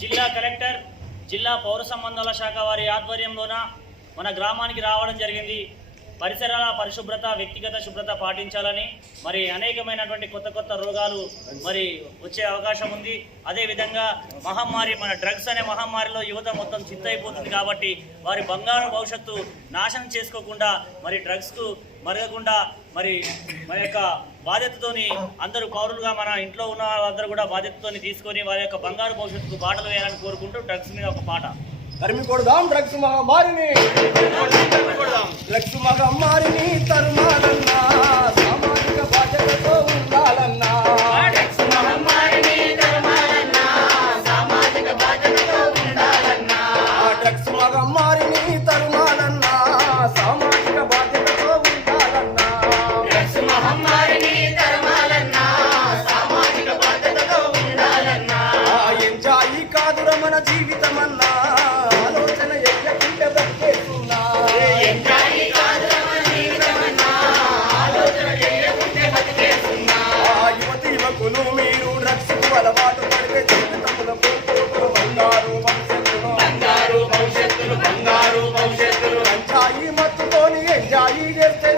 జిల్లా కలెక్టర్, జిల్లా పౌర సంబంధాల శాఖ వారి ఆధ్వర్యంలోన మన గ్రామానికి రావడం జరిగింది. పరిసరాల పరిశుభ్రత, వ్యక్తిగత శుభ్రత పాటించాలని, మరి అనేకమైనటువంటి కొత్త రోగాలు మరి వచ్చే అవకాశం ఉంది. అదేవిధంగా మహమ్మారి, మన డ్రగ్స్ అనే మహమ్మారిలో యువత మొత్తం చింతైపోతుంది. కాబట్టి వారి బంగారు భవిష్యత్తు నాశనం చేసుకోకుండా, మరి డ్రగ్స్కు మరగకుండా, మరి మన యొక్క బాధ్యతతోని అందరూ పౌరులుగా మన ఇంట్లో ఉన్న వాళ్ళందరూ కూడా బాధ్యతతోని తీసుకొని వారి యొక్క బంగారు భవిష్యత్తుకు బాటలు వేయాలని కోరుకుంటూ డ్రగ్స్ మీద ఒక పాట. తరిమి కొడదాం డ్రగ్స్ మహమ్మారిని, డ్రగ్స్ మహమ్మారిని తరుమాలన్నా, సామాజిక బాధ్యతతో ఉండాలన్నా. డ్రగ్స్ మహమ్మారిని తరుమాలన్నా, సామాజిక బాధ్యతతో ఉండాలన్నా. డ్రగ్స్ మహమ్మారిని తరుమాలన్నా, సామాజిక బాధ్యతతో ఉండాలన్నా. డ్రగ్స్ మహమ్మారిని తరుమాలన్నా, సామాజిక బాధ్యతతో ఉండాలన్నా. ఎంజాయి కాదుర మన జీవితమన్నా, ఆలోచన ఎక్కకుంటే బతికేస్తున్నా. ఎంజాయి కాదుర మన జీవితమన్నా, ఆలోచన చేయకుంటే బతికేస్తున్నా. యువతి యువకులు మీరు డ్రగ్స్ కు అలవాటు పడితే జీవితంలో బంగారు భవిష్యత్తులు, బంగారు భవిష్యత్తులు, బంగారు భవిష్యత్తులు. ఎంజాయి మత్తుతోని ఎంజాయి చేస్తే